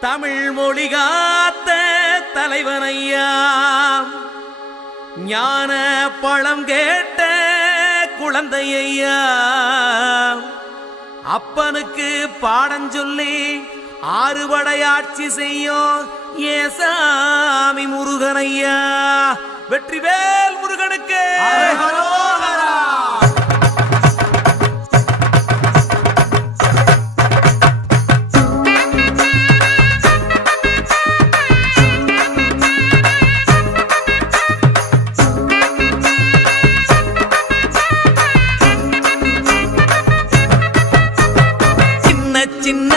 தமிழ் மொழி காத்த தலைவனையா, ஞான பழம் கேட்ட குழந்தையா, அப்பனுக்கு பாடஞ்சொல்லி ஆறுபடையாட்சி செய்யும் ஏசாமி முருகனையா. வெற்றிவேல் முருகனுக்கு சின்ன